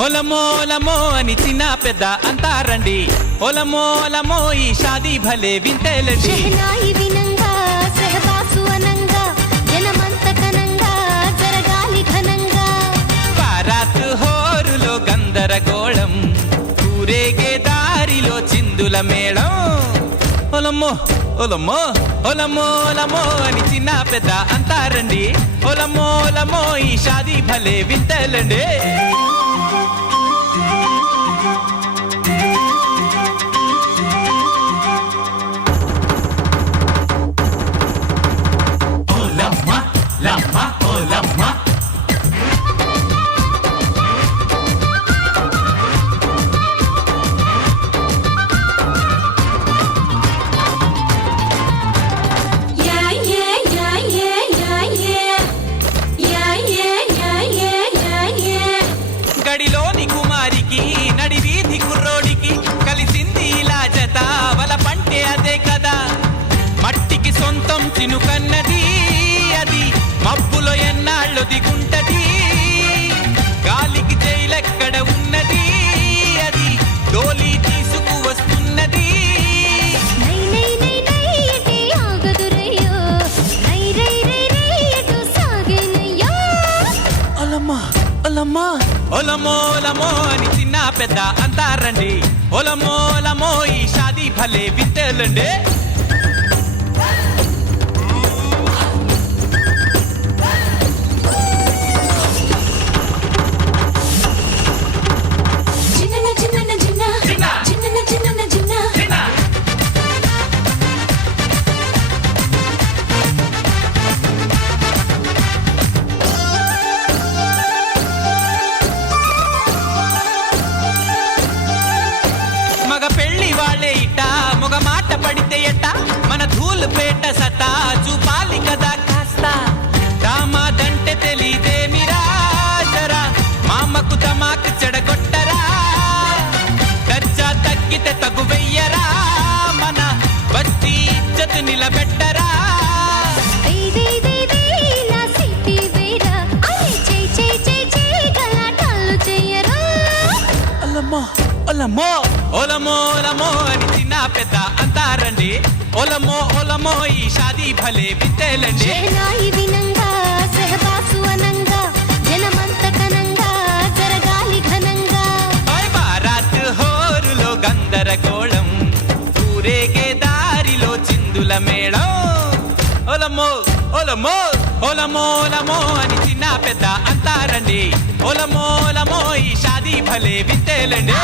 ఒలమో అని చిన్న పెద్ద అంటారండి. ఒలమో ఈ షాదీ భలే వింతేలండి. షెహనాయి వినంగా సహబాసు అనంగా జనమంత కనంగా జరగాలి ఘనంగా. బారాత్ హోరులో గందరగోళం, ఊరేగే దారిలో చిందుల మేళం. ఒలమో అని చిన్న పెద్ద అంటారండి. ఒలమో ఈ షాదీ భలే వింతేలండి. గడిలోని కుమారికి నడి వీధి కుర్రోడికి కలిసింది ఇలా జత, వల పంటే అదే కదా. మట్టికి సొంతం చినుకన్నది అది, మబ్బులో ఎన్నాళ్ళు దిగుంటది. గాలికి జైలెక్కడ ఉన్నది అది, డోలీ తీసుకు వస్తున్నది. ఒలమో అని చిన్న పెద్ద అంటారండి. ఒలమో ఈ షాదీ భలే వింతేలండి. మగ పెళ్లి వాళ్ళే ఇట్ట, మొగ మాట పడితే ఎట్ట, మన ధూలు పేట సట చూపాలి కదా కాస్త. దామాదంటే తెలీదేమిరా జరా, మామకు దమాకు చెడగొట్టరా. దర్జా తగ్గితే తగు వెయ్యరా, మన బస్తీ ఇజ్జతు నిలబెట్టరా. ఒలమో అని చిన్న పెద్ద అంటారండి. ఒలమో ఈ షాదీ భలే వింతేలండి. షెహనాయి వినంగా సహబాసు అనంగా జనమంత కనంగా జరగాలి ఘనంగా. బారాత్ హోరులో గందరగోళం, ఊరేగే దారిలో చిందుల మేళం. ఒలమో అని చిన్న పెద్ద అంటారండి. ఒలమో ఈ షాదీ భలే వింతేలండి.